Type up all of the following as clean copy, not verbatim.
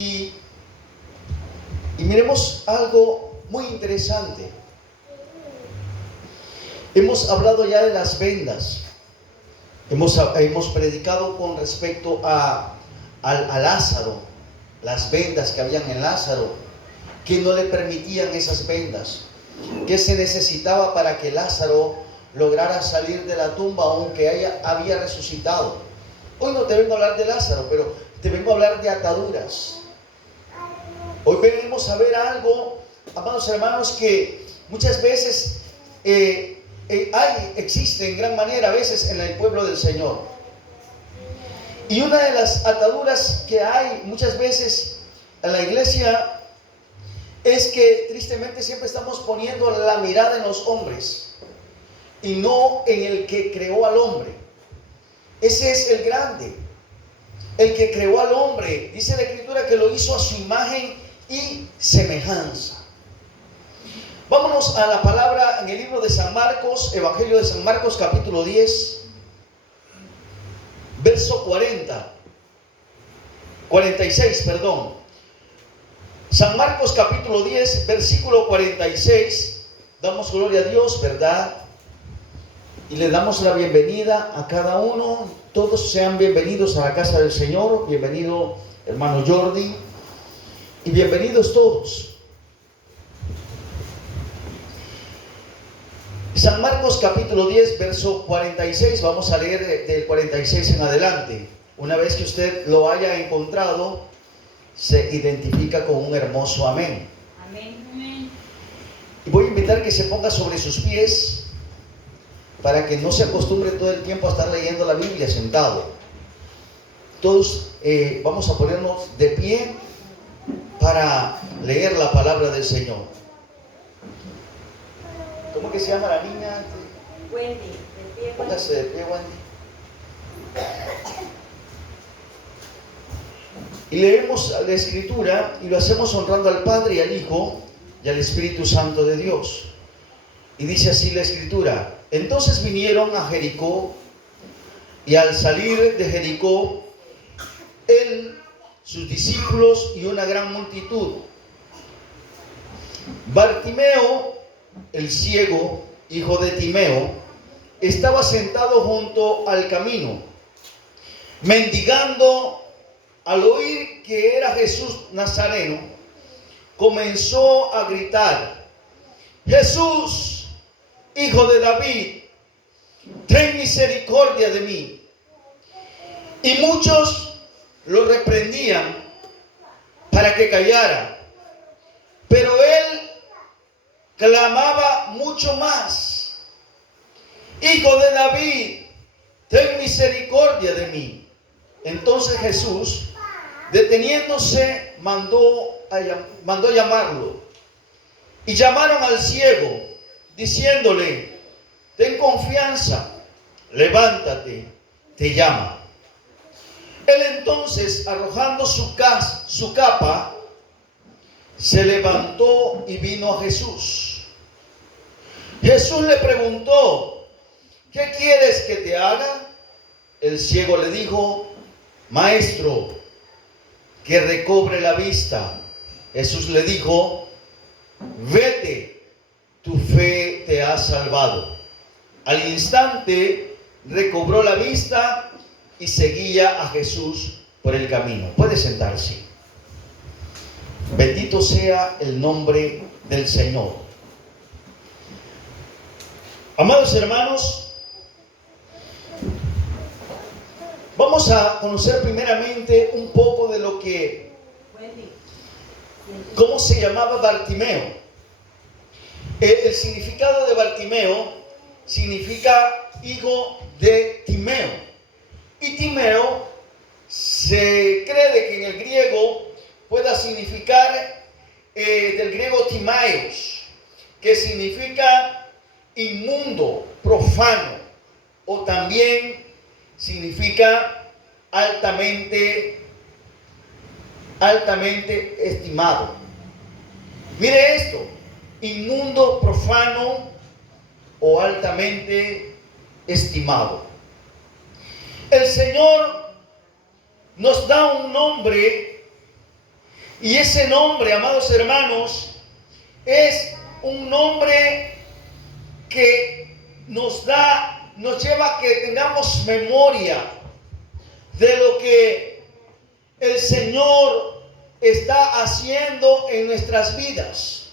Y miremos algo muy interesante. Hemos hablado ya de las vendas. Hemos predicado con respecto a Lázaro, las vendas que habían en Lázaro, que no le permitían esas vendas, que se necesitaba para que Lázaro lograra salir de la tumba aunque había resucitado. Hoy no te vengo a hablar de Lázaro, pero te vengo a hablar de ataduras. Hoy venimos a ver algo, amados hermanos, que muchas veces existe en gran manera a veces en el pueblo del Señor. Y una de las ataduras que hay muchas veces en la iglesia es que tristemente siempre estamos poniendo la mirada en los hombres y no en el que creó al hombre. Ese es el grande, el que creó al hombre. Dice la Escritura que lo hizo a su imagen y semejanza. Vámonos a la palabra en el libro de San Marcos, Evangelio de San Marcos, capítulo 10, verso 46, perdón. San Marcos capítulo 10, versículo 46. Damos gloria a Dios, ¿verdad? Y le damos la bienvenida a cada uno. Todos sean bienvenidos a la casa del Señor. Bienvenido, hermano Jordi. Y bienvenidos todos. San Marcos capítulo 10, verso 46. Vamos a leer del 46 en adelante. Una vez que usted lo haya encontrado, se identifica con un hermoso amén. Amén. Y voy a invitar que se ponga sobre sus pies para que no se acostumbre todo el tiempo a estar leyendo la Biblia sentado. Todos vamos a ponernos de pie para leer la palabra del Señor. ¿Cómo que se llama la niña? Wendy, de pie. Póngase de pie, Wendy. Y leemos la Escritura y lo hacemos honrando al Padre y al Hijo y al Espíritu Santo de Dios. Y dice así la Escritura: entonces vinieron a Jericó, y al salir de Jericó, él, sus discípulos y una gran multitud, Bartimeo, el ciego, hijo de Timeo, estaba sentado junto al camino, mendigando. Al oír que era Jesús Nazareno, comenzó a gritar: Jesús, hijo de David, ten misericordia de mí. Y muchos lo reprendían para que callara, pero él clamaba mucho más: Hijo de David, ten misericordia de mí. Entonces Jesús, deteniéndose, mandó llamarlo. Y llamaron al ciego, diciéndole: ten confianza, levántate, te llama. Él entonces, arrojando su capa, se levantó y vino a Jesús. Jesús le preguntó: ¿qué quieres que te haga? El ciego le dijo: Maestro, que recobre la vista. Jesús le dijo: vete, tu fe te ha salvado. Al instante recobró la vista y seguía a Jesús por el camino. Puede sentarse. Bendito sea el nombre del Señor. Amados hermanos, vamos a conocer primeramente un poco de cómo se llamaba Bartimeo. El significado de Bartimeo significa hijo de Timeo. Y Timeo se cree de que en el griego pueda significar del griego Timaios, que significa inmundo, profano, o también significa altamente estimado. Mire esto: inmundo, profano o altamente estimado. El Señor nos da un nombre Y ese nombre, amados hermanos, es un nombre que nos lleva a que tengamos memoria de lo que el Señor está haciendo en nuestras vidas.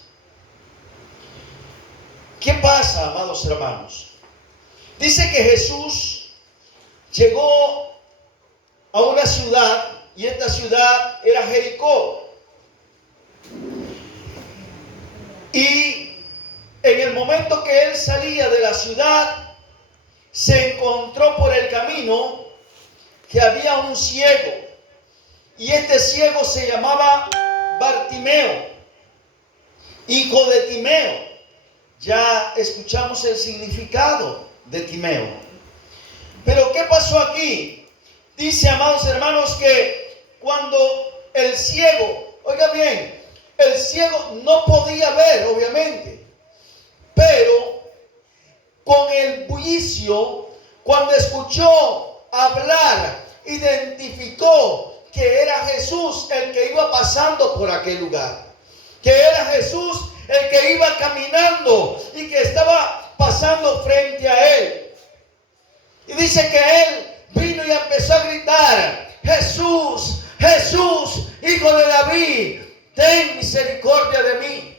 ¿Qué pasa, amados hermanos? Dice que Jesús llegó a una ciudad, y esta ciudad era Jericó. Y en el momento que él salía de la ciudad, se encontró por el camino que había un ciego. Y este ciego se llamaba Bartimeo, hijo de Timeo. Ya escuchamos el significado de Timeo. Pero ¿qué pasó aquí? Dice, amados hermanos, que cuando el ciego, oiga bien, el ciego no podía ver, obviamente, pero con el bullicio, cuando escuchó hablar, identificó que era Jesús el que iba pasando por aquel lugar, que era Jesús el que iba caminando y que estaba pasando frente a él. Y dice que él vino y empezó a gritar: Jesús, Jesús, hijo de David, ten misericordia de mí.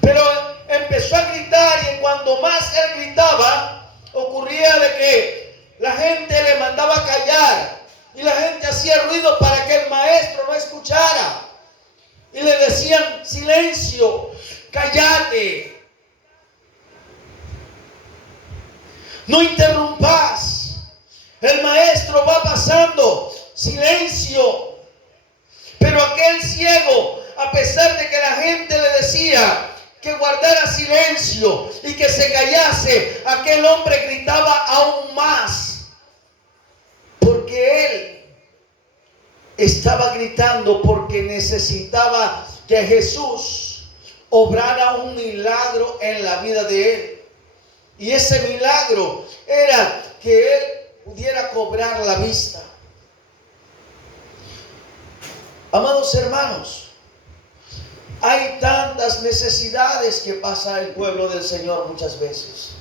Pero empezó a gritar, y cuando más él gritaba, ocurría de que la gente le mandaba callar, y la gente hacía ruido para que el maestro no escuchara, y le decían: silencio, cállate, no interrumpas, el maestro va pasando, silencio. Pero aquel ciego, a pesar de que la gente le decía que guardara silencio y que se callase, aquel hombre gritaba aún más, porque él estaba gritando porque necesitaba que Jesús obrara un milagro en la vida de él. Y ese milagro era que él pudiera cobrar la vista. Amados hermanos, hay tantas necesidades que pasa el pueblo del Señor muchas veces.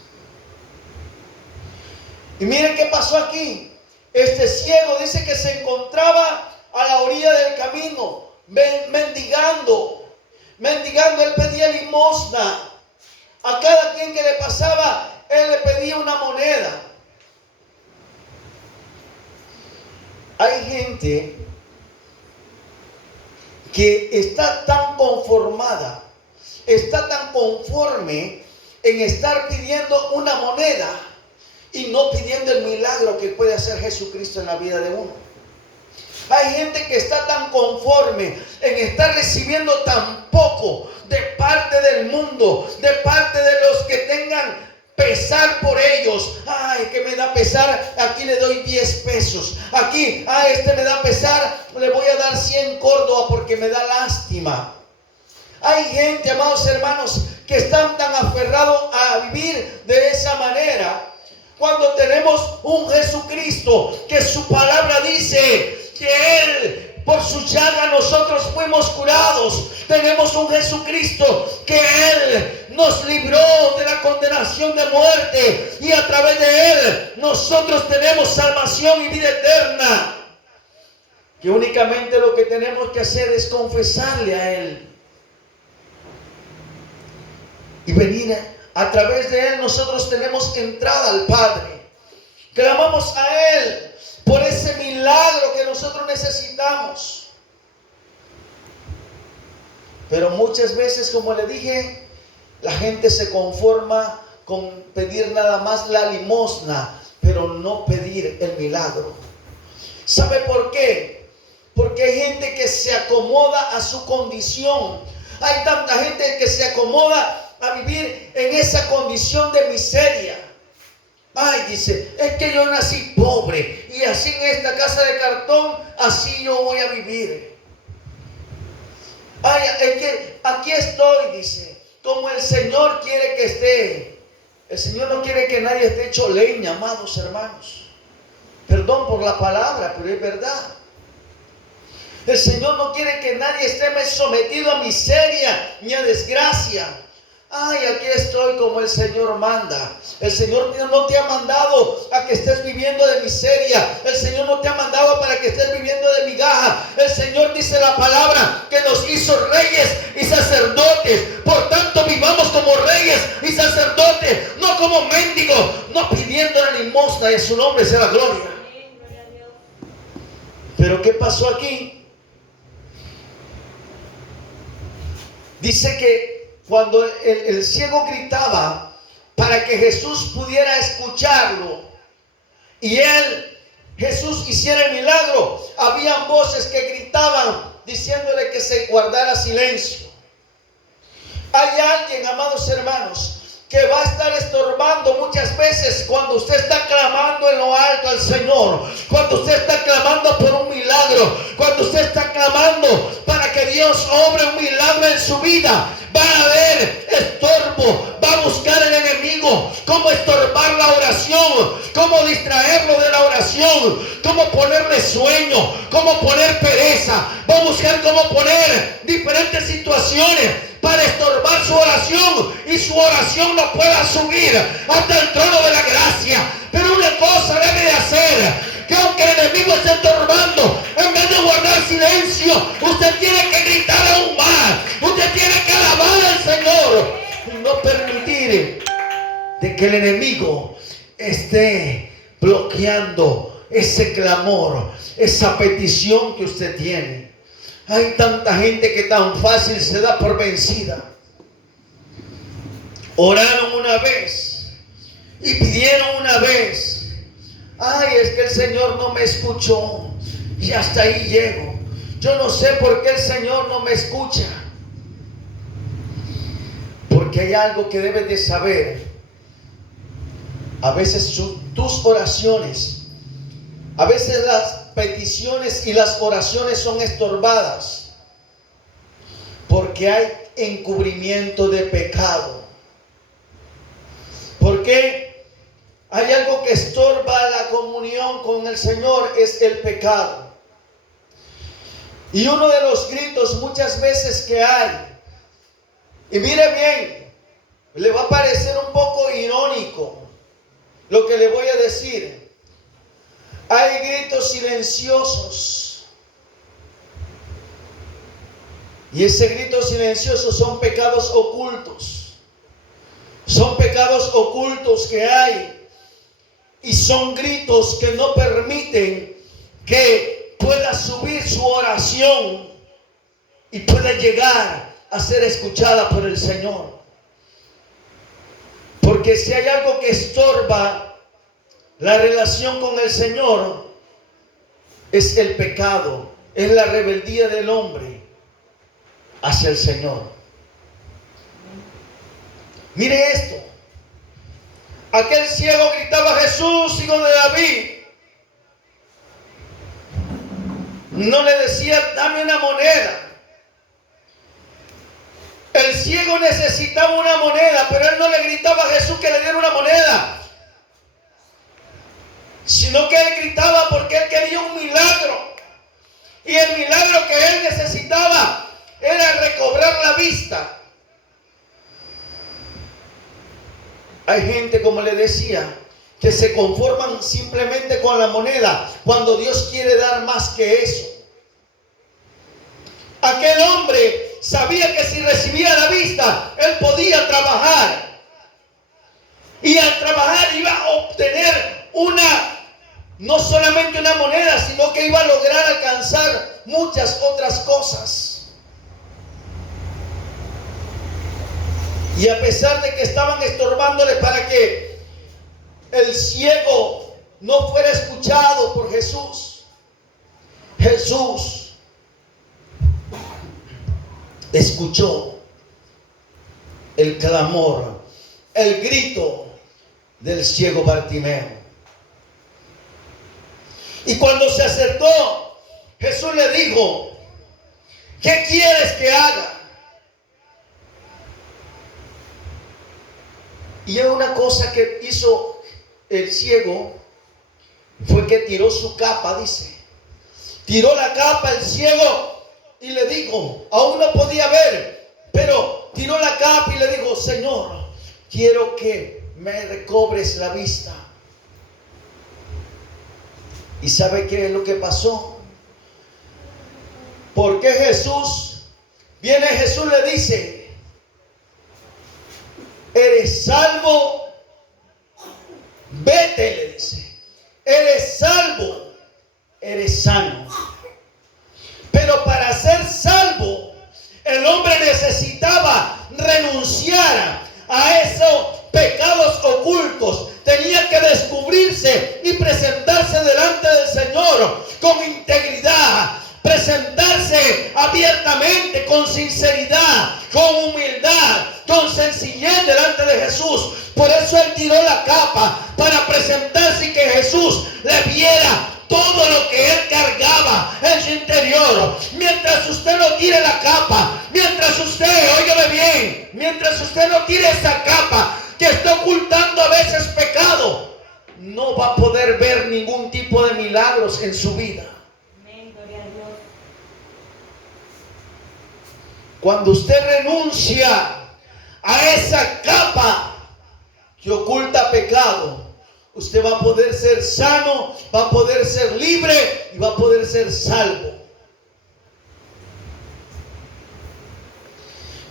Y miren qué pasó aquí. Este ciego dice que se encontraba a la orilla del camino, mendigando. Él pedía limosna. A cada quien que le pasaba, él le pedía una moneda. Hay gente que está tan conformada, está tan conforme en estar pidiendo una moneda y no pidiendo el milagro que puede hacer Jesucristo en la vida de uno. Hay gente que está tan conforme en estar recibiendo tan poco de parte del mundo, de parte de los que tengan pesar por ellos. Ay, que me da pesar, aquí le doy 10 pesos. Aquí, este me da pesar, le voy a dar 100 Córdoba porque me da lástima. Hay gente, amados hermanos, que están tan aferrados a vivir de esa manera, cuando tenemos un Jesucristo que su palabra dice que Él, por su llaga nosotros fuimos curados. Tenemos un Jesucristo que Él nos libró de la condenación de muerte, y a través de Él nosotros tenemos salvación y vida eterna, que únicamente lo que tenemos que hacer es confesarle a Él y venir. A través de Él nosotros tenemos entrada al Padre. Clamamos a Él por ese milagro que nosotros necesitamos. Pero muchas veces, como le dije, la gente se conforma con pedir nada más la limosna, pero no pedir el milagro. ¿Sabe por qué? Porque hay gente que se acomoda a su condición. Hay tanta gente que se acomoda a vivir en esa condición de miseria. Ay, dice, es que yo nací pobre y así en esta casa de cartón, así yo voy a vivir. Ay, es que aquí estoy, dice, como el Señor quiere que esté. El Señor no quiere que nadie esté hecho leña, amados hermanos. Perdón por la palabra, pero es verdad. El Señor no quiere que nadie esté sometido a miseria ni a desgracia. Ay, aquí estoy como el Señor manda. El Señor no te ha mandado a que estés viviendo de miseria. El Señor no te ha mandado para que estés viviendo de migaja. El Señor dice la palabra que nos hizo reyes y sacerdotes. Por tanto, vivamos como reyes y sacerdotes, no como mendigos, no pidiendo la limosna, y a su nombre sea la gloria. Pero ¿qué pasó aquí? Dice que cuando el ciego gritaba para que Jesús pudiera escucharlo y Jesús hiciera el milagro, habían voces que gritaban diciéndole que se guardara silencio. Hay alguien, amados hermanos, que va a estar estorbando muchas veces cuando usted está clamando en lo alto al Señor, cuando usted está clamando por un milagro, cuando usted está clamando para que Dios obre un milagro en su vida. Va a haber estorbo, va a buscar el enemigo cómo estorbar la oración, cómo distraerlo de la oración, cómo ponerle sueño, cómo poner pereza, va a buscar cómo poner diferentes situaciones para estorbar su oración y su oración no pueda subir hasta el trono de la gracia. Pero una cosa debe de hacer, que aunque el enemigo esté estorbando, en vez de guardar silencio, usted tiene que gritar aún más, usted tiene que alabar al Señor y no permitir de que el enemigo esté bloqueando ese clamor, esa petición que usted tiene. Hay tanta gente que tan fácil se da por vencida. Oraron una vez y pidieron una vez. Ay, es que el Señor no me escuchó y hasta ahí llego. Yo no sé por qué el Señor no me escucha. Porque hay algo que debes de saber. A veces tus oraciones, a veces las peticiones y las oraciones son estorbadas porque hay encubrimiento de pecado. Porque hay algo que estorba la comunión con el Señor, es el pecado. Y uno de los gritos muchas veces que hay, y mire bien, le va a parecer un poco irónico lo que le voy a decir. Hay gritos silenciosos. Y ese grito silencioso son pecados ocultos. Son pecados ocultos que hay. Y son gritos que no permiten que pueda subir su oración y pueda llegar a ser escuchada por el Señor. Porque si hay algo que estorba la relación con el Señor, es el pecado, es la rebeldía del hombre hacia el Señor. Mire esto. Aquel ciego gritaba: Jesús, hijo de David. No le decía: dame una moneda. El ciego necesitaba una moneda, pero él no le gritaba a Jesús que le diera una moneda, sino que él gritaba porque él quería un milagro. Y el milagro que él necesitaba era recobrar la vista. Hay gente, como le decía, que se conforman simplemente con la moneda cuando Dios quiere dar más que eso. Aquel hombre sabía que si recibía la vista, él podía trabajar. Y al trabajar iba a obtener no solamente una moneda, sino que iba a lograr alcanzar muchas otras cosas. Y a pesar de que estaban estorbándole para que el ciego no fuera escuchado por Jesús, Jesús escuchó el clamor, el grito del ciego Bartimeo. Y cuando se acercó, Jesús le dijo: ¿qué quieres que haga? Y una cosa que hizo el ciego fue que tiró su capa, dice, Tiró la capa el ciego y le dijo, aún no podía ver, pero tiró la capa y le dijo, Señor, quiero que me recobres la vista. ¿Y sabe qué es lo que pasó? Porque Jesús le dice, eres salvo, vete, le dice, eres salvo, eres sano. Pero para ser salvo, el hombre necesitaba renunciar a esos pecados ocultos. Tenía que descubrirse y presentarse delante del Señor con integridad, presentarse abiertamente, con sinceridad, con humildad, con sencillez delante de Jesús. Por eso él tiró la capa, para presentarse y que Jesús le viera todo lo que él cargaba en su interior. Mientras usted no tire la capa, mientras usted, óigame bien, mientras usted no tire esa capa que está ocultando a veces pecado, no va a poder ver ningún tipo de milagros en su vida. Amén, gloria a Dios. Cuando usted renuncia a esa capa que oculta pecado, usted va a poder ser sano, va a poder ser libre y va a poder ser salvo.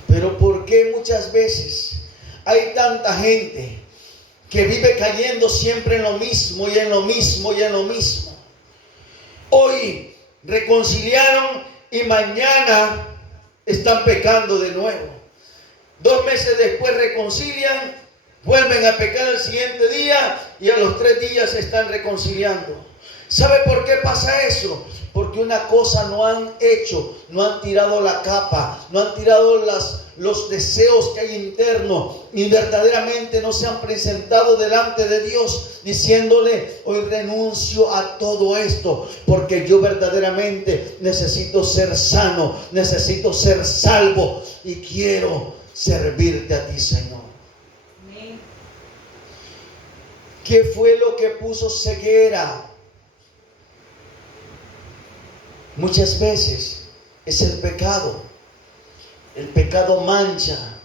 Pero ¿por qué muchas veces hay tanta gente que vive cayendo siempre en lo mismo y en lo mismo y en lo mismo? Hoy reconciliaron y mañana están pecando de nuevo. 2 meses después reconcilian, vuelven a pecar el siguiente día y a los 3 días se están reconciliando. ¿Sabe por qué pasa eso? Porque una cosa no han hecho, no han tirado la capa, no han tirado los deseos que hay internos y verdaderamente no se han presentado delante de Dios diciéndole, hoy renuncio a todo esto porque yo verdaderamente necesito ser sano, necesito ser salvo y quiero servirte a ti, Señor. Amén. ¿Qué fue lo que puso ceguera? Muchas veces es el pecado. El pecado mancha,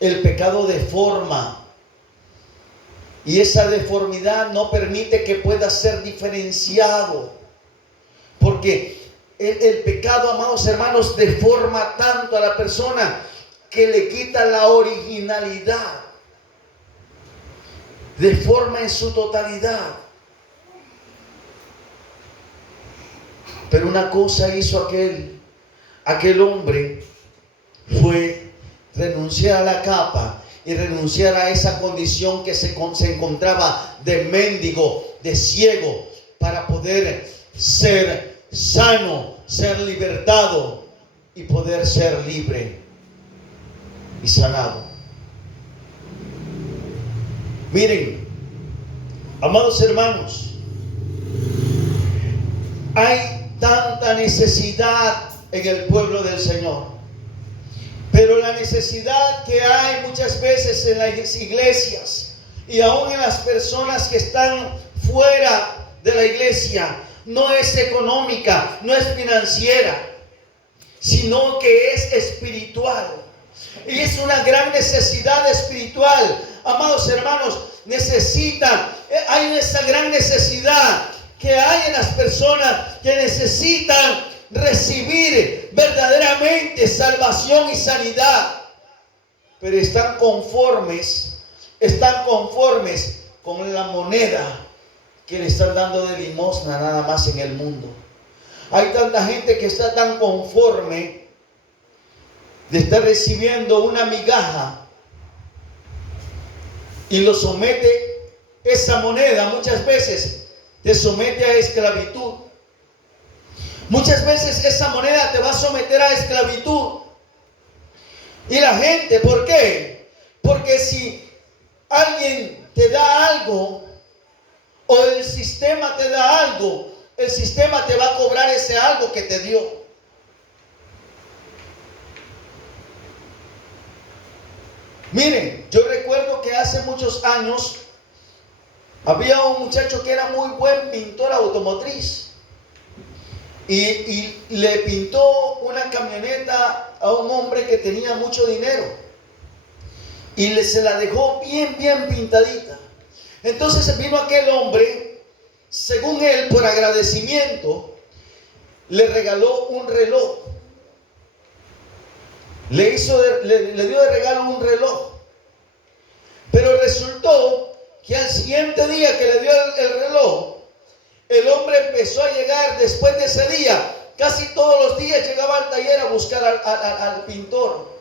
el pecado deforma, y esa deformidad no permite que pueda ser diferenciado, porque el pecado, amados hermanos, deforma tanto a la persona que le quita la originalidad, deforma en su totalidad. Pero una cosa hizo aquel hombre, fue renunciar a la capa y renunciar a esa condición que se encontraba de mendigo, de ciego, para poder ser sano, ser libertado y poder ser libre y sanado. Miren, amados hermanos, hay tanta necesidad en el pueblo del Señor. Pero la necesidad que hay muchas veces en las iglesias y aún en las personas que están fuera de la iglesia no es económica, no es financiera, sino que es espiritual. Y es una gran necesidad espiritual. Amados hermanos, hay esa gran necesidad que hay en las personas que necesitan recibir verdaderamente salvación y sanidad, pero están conformes con la moneda que le están dando de limosna nada más en el mundo. Hay tanta gente que está tan conforme de estar recibiendo una migaja y lo somete, esa moneda muchas veces te somete a esclavitud. Muchas veces esa moneda te va a someter a esclavitud. Y la gente, ¿por qué? Porque si alguien te da algo o el sistema te da algo, el sistema te va a cobrar ese algo que te dio. Miren, yo recuerdo que hace muchos años había un muchacho que era muy buen pintor automotriz. y le pintó una camioneta a un hombre que tenía mucho dinero y se la dejó bien pintadita. Entonces vino aquel hombre, según él, por agradecimiento, le regaló un reloj. Le dio de regalo un reloj. Pero resultó que al siguiente día que le dio el reloj, el hombre empezó a llegar después de ese día. Casi todos los días llegaba al taller a buscar al pintor,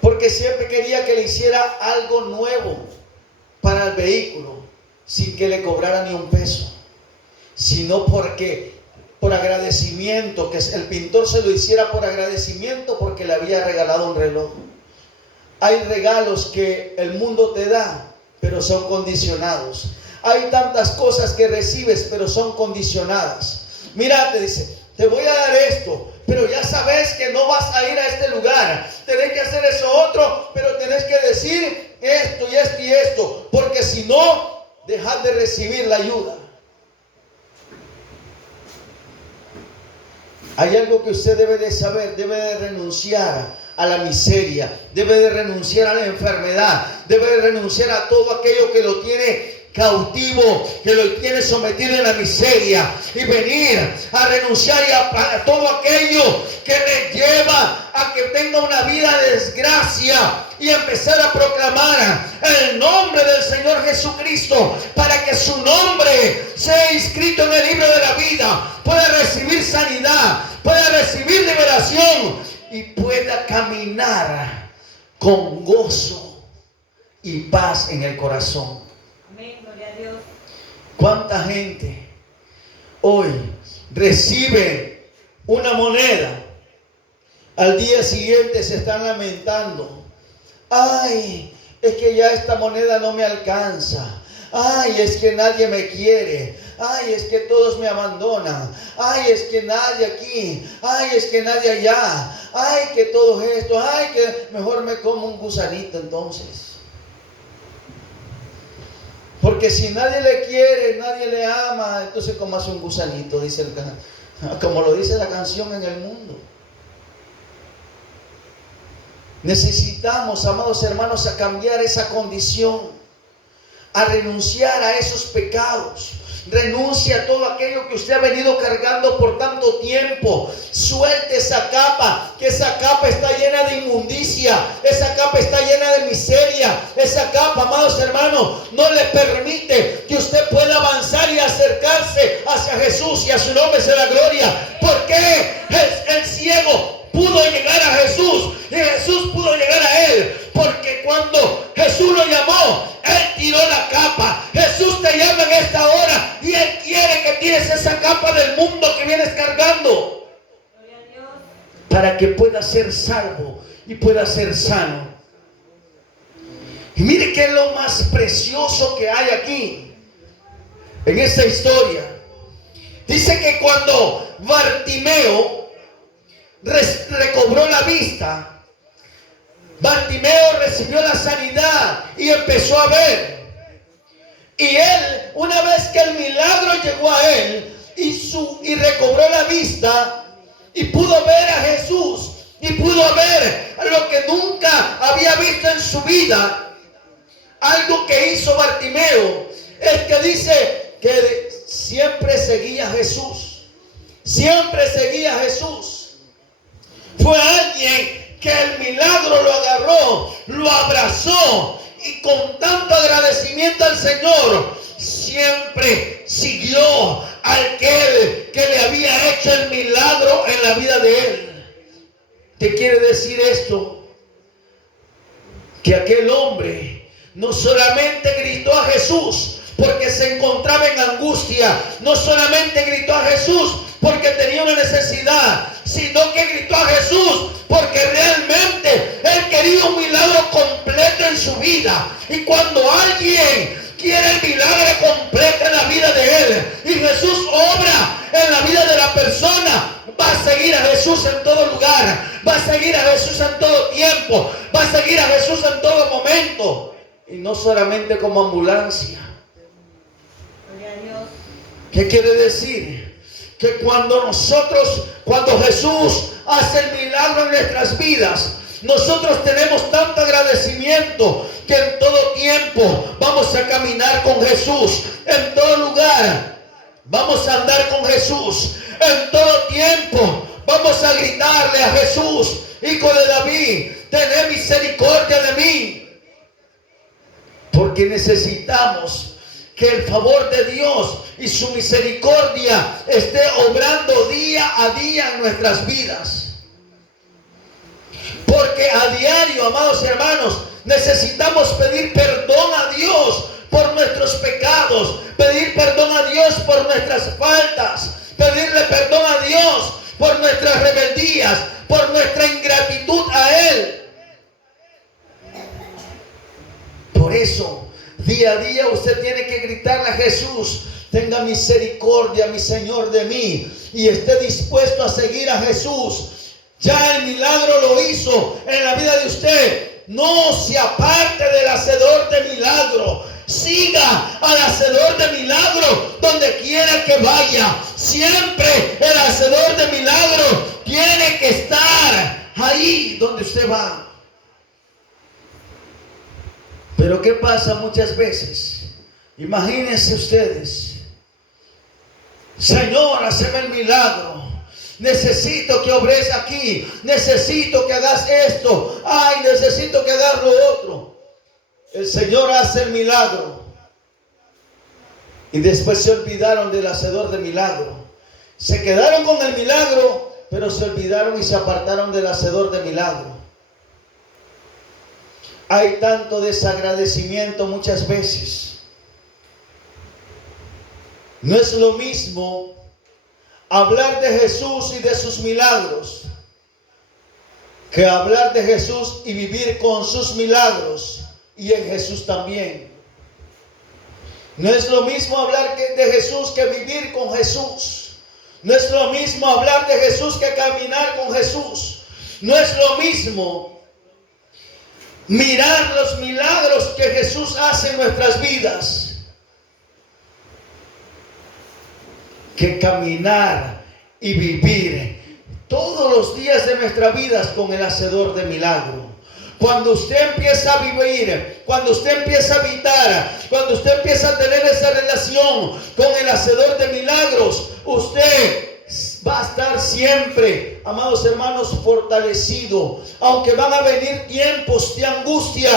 porque siempre quería que le hiciera algo nuevo para el vehículo, sin que le cobrara ni un peso, sino porque por agradecimiento, que el pintor se lo hiciera por agradecimiento porque le había regalado un reloj. Hay regalos que el mundo te da, pero son condicionados. Hay tantas cosas que recibes, pero son condicionadas. Mira, te dice, te voy a dar esto, pero ya sabes que no vas a ir a este lugar. Tenés que hacer eso otro, pero tenés que decir esto y esto y esto, porque si no, dejas de recibir la ayuda. Hay algo que usted debe de saber, debe de renunciar a la miseria, debe de renunciar a la enfermedad, debe de renunciar a todo aquello que lo tiene cautivo, que lo tiene sometido en la miseria, y venir a renunciar a todo aquello que le lleva a que tenga una vida de desgracia, y empezar a proclamar el nombre del Señor Jesucristo, para que su nombre sea inscrito en el libro de la vida, pueda recibir sanidad, pueda recibir liberación y pueda caminar con gozo y paz en el corazón. Amén, gloria a Dios. ¿Cuánta gente hoy recibe una moneda? Al día siguiente se están lamentando. Ay, es que ya esta moneda no me alcanza. Ay, es que nadie me quiere. Ay, es que todos me abandonan. Ay, es que nadie aquí. Ay, es que nadie allá. Ay, que todo esto. Ay, que mejor me como un gusanito entonces. Porque si nadie le quiere, nadie le ama, entonces como hace un gusanito, como lo dice la canción en el mundo. Necesitamos, amados hermanos, a cambiar esa condición, a renunciar a esos pecados. Renuncia a todo aquello que usted ha venido cargando por tanto tiempo. Suelte esa capa, que esa capa está llena de inmundicia, esa capa está llena de miseria. Esa capa, amados hermanos, no le permite que usted pueda avanzar y acercarse hacia Jesús, y a su nombre sea la gloria. ¿Por qué el ciego pudo llegar a Jesús y Jesús pudo llegar a él? Porque cuando Jesús lo llamó, él tiró la capa. Jesús te llama en esta hora y él quiere que tires esa capa del mundo que vienes cargando, para que puedas ser salvo y puedas ser sano. Y mire qué es lo más precioso que hay aquí en esta historia. Dice que cuando Bartimeo recobró la vista, Bartimeo recibió la sanidad y empezó a ver. Y él, una vez que el milagro llegó a él y recobró la vista y pudo ver a Jesús y pudo ver lo que nunca había visto en su vida, algo que hizo Bartimeo es que dice que siempre seguía a Jesús. Siempre seguía a Jesús. Fue alguien que el milagro lo agarró, lo abrazó, y con tanto agradecimiento al Señor, siempre siguió al que le había hecho el milagro en la vida de él. ¿Qué quiere decir esto? Que aquel hombre no solamente gritó a Jesús porque se encontraba en angustia, no solamente gritó a Jesús porque tenía una necesidad, sino que gritó a Jesús porque realmente él quería un milagro completo en su vida. Y cuando alguien quiere el milagro completo en la vida de él, y Jesús obra en la vida de la persona, va a seguir a Jesús en todo lugar, va a seguir a Jesús en todo tiempo, va a seguir a Jesús en todo momento, y no solamente como ambulancia. ¿Qué quiere decir? que cuando Jesús hace el milagro en nuestras vidas, nosotros tenemos tanto agradecimiento que en todo tiempo vamos a caminar con Jesús, en todo lugar vamos a andar con Jesús, en todo tiempo vamos a gritarle a Jesús, Hijo de David, ten misericordia de mí, porque necesitamos que el favor de Dios y su misericordia esté obrando día a día en nuestras vidas. Porque a diario, amados hermanos, necesitamos pedir perdón a Dios por nuestros pecados, pedir perdón a Dios por nuestras faltas, pedirle perdón a Dios por nuestras rebeldías, por nuestra ingratitud a Él. Por eso, día a día usted tiene que gritarle a Jesús, tenga misericordia, mi Señor, de mí, y esté dispuesto a seguir a Jesús. Ya el milagro lo hizo en la vida de usted. No se aparte del hacedor de milagro. Siga al hacedor de milagro donde quiera que vaya. Siempre el hacedor de milagro tiene que estar ahí donde usted va. Pero ¿qué pasa muchas veces? Imagínense ustedes, Señor, hazme el milagro. Necesito que obres aquí. Necesito que hagas esto. Ay, necesito que hagas lo otro. El Señor hace el milagro. Y después se olvidaron del hacedor de milagro. Se quedaron con el milagro, pero se olvidaron y se apartaron del hacedor de milagro. Hay tanto desagradecimiento muchas veces. No es lo mismo hablar de Jesús y de sus milagros que hablar de Jesús y vivir con sus milagros y en Jesús también. No es lo mismo hablar de Jesús que vivir con Jesús. No es lo mismo hablar de Jesús que caminar con Jesús. No es lo mismo mirar los milagros que Jesús hace en nuestras vidas que caminar y vivir todos los días de nuestras vidas con el hacedor de milagro. Cuando usted empieza a vivir, cuando usted empieza a habitar, cuando usted empieza a tener esa relación con el hacedor de milagros, usted va a estar siempre, amados hermanos, fortalecido. Aunque van a venir tiempos de angustia,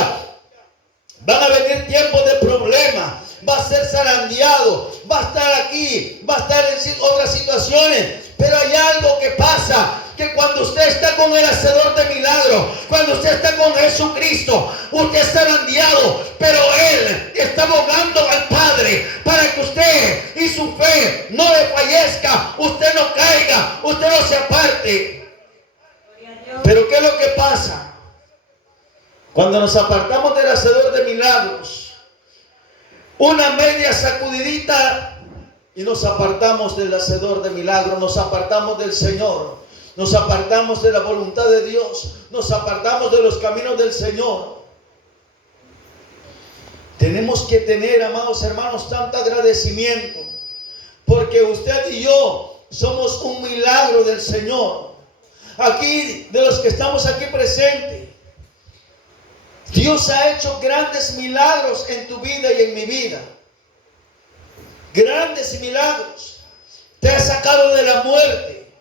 van a venir tiempos de problema, va a ser zarandeado, va a estar aquí, va a estar en otras situaciones. Pero hay algo que pasa, que cuando usted está con el hacedor de milagros, cuando usted está con Jesucristo, usted está zarandeado, pero Él está abogando al Padre para que usted y su fe no le fallezca, usted no caiga, usted no se aparte. Pero ¿qué es lo que pasa? Cuando nos apartamos del hacedor de milagros, una media sacudidita y nos apartamos del hacedor de milagros, nos apartamos del Señor, nos apartamos de la voluntad de Dios, nos apartamos de los caminos del Señor. Tenemos que tener, amados hermanos, tanto agradecimiento, porque usted y yo somos un milagro del Señor. Aquí, de los que estamos aquí presentes, Dios ha hecho grandes milagros en tu vida y en mi vida. Grandes milagros. Te ha sacado de la muerte.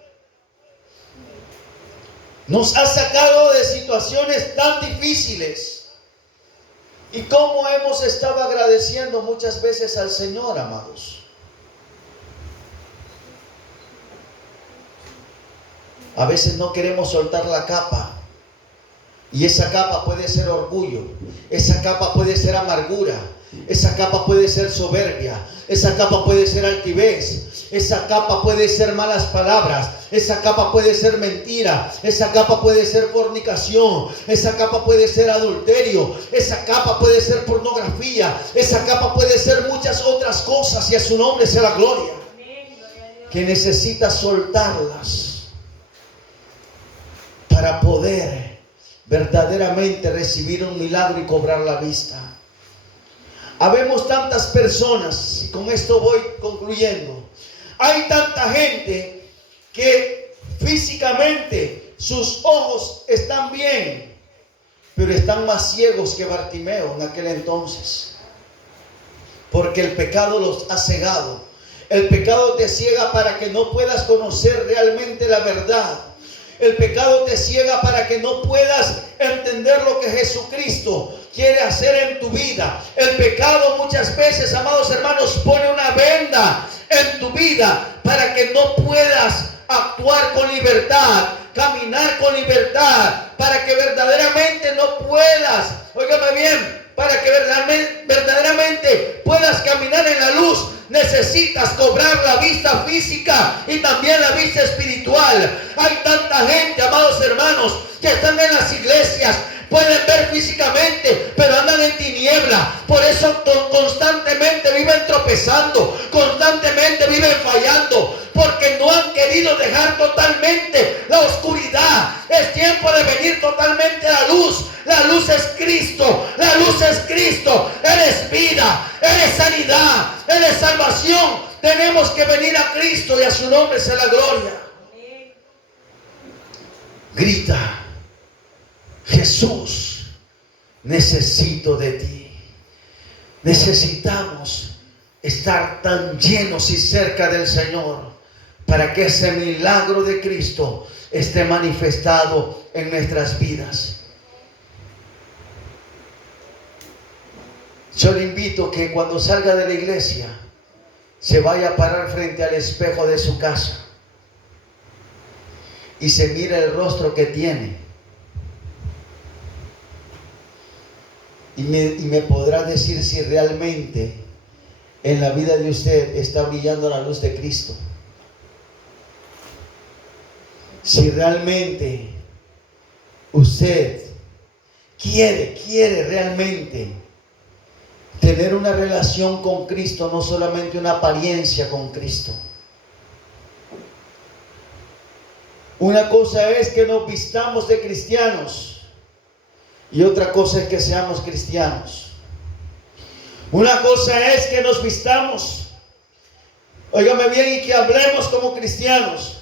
Nos ha sacado de situaciones tan difíciles. ¿Y cómo hemos estado agradeciendo muchas veces al Señor, amados? A veces no queremos soltar la capa. Y esa capa puede ser orgullo, esa capa puede ser amargura, esa capa puede ser soberbia, esa capa puede ser altivez, esa capa puede ser malas palabras, esa capa puede ser mentira, esa capa puede ser fornicación, esa capa puede ser adulterio, esa capa puede ser pornografía, esa capa puede ser muchas otras cosas, y a su nombre sea la gloria, que necesita soltarlas para poder verdaderamente recibir un milagro y cobrar la vista. Habemos tantas personas, y con esto voy concluyendo, Hay tanta gente que físicamente sus ojos están bien, pero están más ciegos que Bartimeo en aquel entonces, porque el pecado los ha cegado. El pecado te ciega para que no puedas conocer realmente la verdad. El pecado te ciega para que no puedas entender lo que Jesucristo quiere hacer en tu vida. El pecado muchas veces, amados hermanos, pone una venda en tu vida para que no puedas actuar con libertad, caminar con libertad, para que verdaderamente no puedas, óigame bien, para que verdaderamente puedas caminar en la luz. Necesitas cobrar la vista física y también la vista espiritual. Hay tanta gente, amados hermanos, que están en las iglesias, pueden ver físicamente, pero andan en tiniebla. Por eso constantemente viven tropezando, constantemente viven fallando, porque no han querido dejar totalmente la oscuridad. Es tiempo de venir totalmente a la luz. La luz es Cristo, la luz es Cristo. Él es vida, Él es sanidad, Él es salvación. Tenemos que venir a Cristo y a su nombre sea la gloria. Grita: Jesús, necesito de ti. Necesitamos estar tan llenos y cerca del Señor para que ese milagro de Cristo esté manifestado en nuestras vidas. Yo le invito que cuando salga de la iglesia se vaya a parar frente al espejo de su casa y se mire el rostro que tiene. Y me podrá decir si realmente en la vida de usted está brillando la luz de Cristo. Si realmente usted quiere realmente tener una relación con Cristo, no solamente una apariencia con Cristo. Una cosa es que nos vistamos de cristianos y otra cosa es que seamos cristianos. Una cosa es que nos vistamos, óigame bien, y que hablemos como cristianos,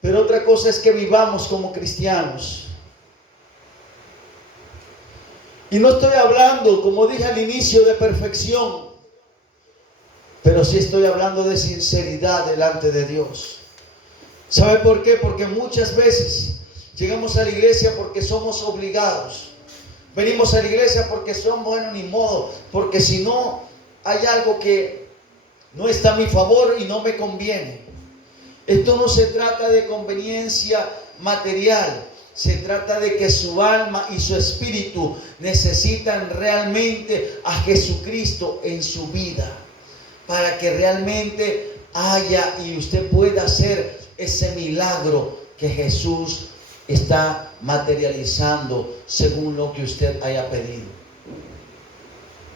pero otra cosa es que vivamos como cristianos. Y no estoy hablando, como dije al inicio, de perfección, pero sí estoy hablando de sinceridad delante de Dios. ¿Sabe por qué? Porque muchas veces llegamos a la iglesia porque somos obligados. Venimos a la iglesia porque somos, bueno, ni modo, porque si no hay algo que no está a mi favor y no me conviene. Esto no se trata de conveniencia material. Se trata de que su alma y su espíritu necesitan realmente a Jesucristo en su vida, para que realmente haya y usted pueda hacer ese milagro que Jesús está materializando según lo que usted haya pedido.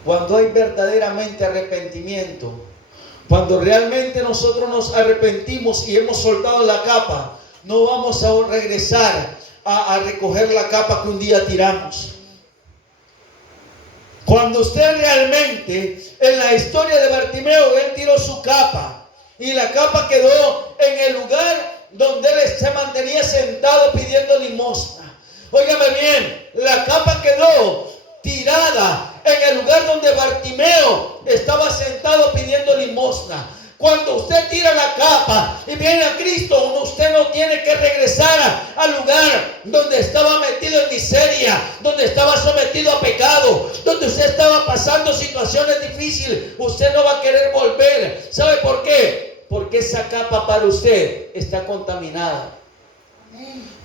Cuando hay verdaderamente arrepentimiento, cuando realmente nosotros nos arrepentimos y hemos soltado la capa, no vamos a regresar a recoger la capa que un día tiramos. Cuando usted realmente, en la historia de Bartimeo, él tiró su capa y la capa quedó en el lugar donde él se mantenía sentado pidiendo limosna. Óigame bien, la capa quedó tirada en el lugar donde Bartimeo estaba sentado pidiendo limosna. Cuando usted tira la capa y viene a Cristo, usted no tiene que regresar al lugar donde estaba metido en miseria, donde estaba sometido a pecado, donde usted estaba pasando situaciones difíciles. Usted no va a querer volver. ¿Sabe por qué? Porque esa capa para usted está contaminada.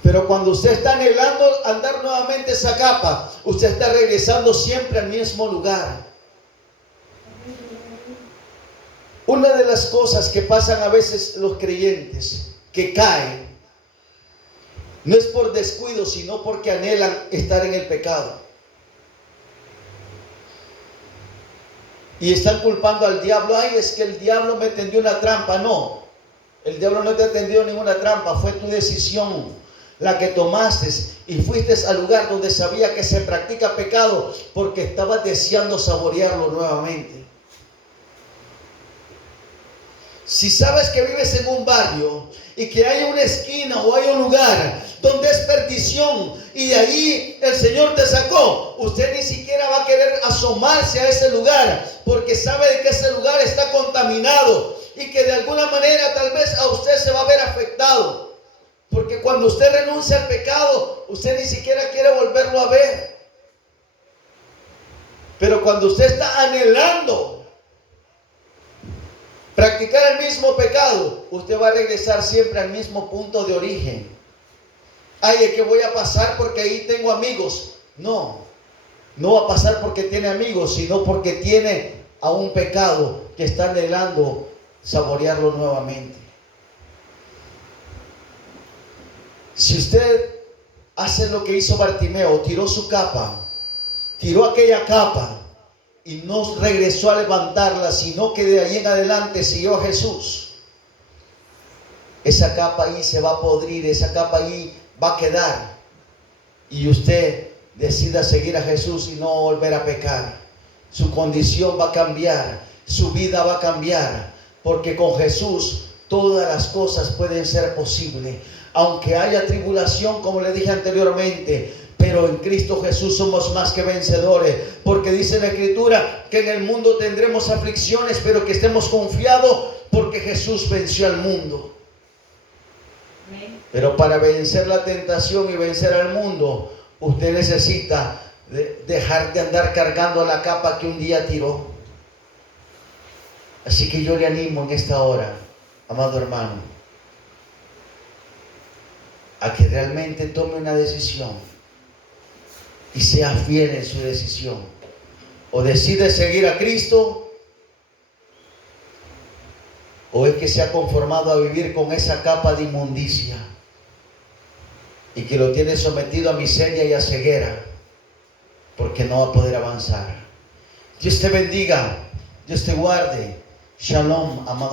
Pero cuando usted está anhelando andar nuevamente esa capa, usted está regresando siempre al mismo lugar. Una de las cosas que pasan a veces los creyentes que caen, no es por descuido, sino porque anhelan estar en el pecado. Y están culpando al diablo. Ay, es que el diablo me tendió una trampa. No, el diablo no te ha tendido ninguna trampa. Fue tu decisión la que tomaste y fuiste al lugar donde sabía que se practica pecado porque estabas deseando saborearlo nuevamente. Si sabes que vives en un barrio y que hay una esquina o hay un lugar donde es perdición y de ahí el Señor te sacó, usted ni siquiera va a querer asomarse a ese lugar porque sabe de que ese lugar está contaminado y que de alguna manera tal vez a usted se va a ver afectado. Porque cuando usted renuncia al pecado, usted ni siquiera quiere volverlo a ver. Pero cuando usted está anhelando practicar el mismo pecado, usted va a regresar siempre al mismo punto de origen. Ay, es que voy a pasar porque ahí tengo amigos. No va a pasar porque tiene amigos, sino porque tiene a un pecado que está anhelando saborearlo nuevamente. Si usted hace lo que hizo Bartimeo, tiró su capa, tiró aquella capa y no regresó a levantarla, sino que de ahí en adelante siguió a Jesús, esa capa ahí se va a podrir, esa capa ahí va a quedar, y usted decida seguir a Jesús y no volver a pecar. Su condición va a cambiar, su vida va a cambiar, porque con Jesús todas las cosas pueden ser posibles. Aunque haya tribulación, como le dije anteriormente, pero en Cristo Jesús somos más que vencedores, porque dice la Escritura que en el mundo tendremos aflicciones, pero que estemos confiados porque Jesús venció al mundo. Pero para vencer la tentación y vencer al mundo, usted necesita dejar de andar cargando la capa que un día tiró. Así que yo le animo en esta hora, amado hermano, a que realmente tome una decisión y sea fiel en su decisión. O decide seguir a Cristo, o es que se ha conformado a vivir con esa capa de inmundicia y que lo tiene sometido a miseria y a ceguera, porque no va a poder avanzar. Dios te bendiga, Dios te guarde. Shalom, amado.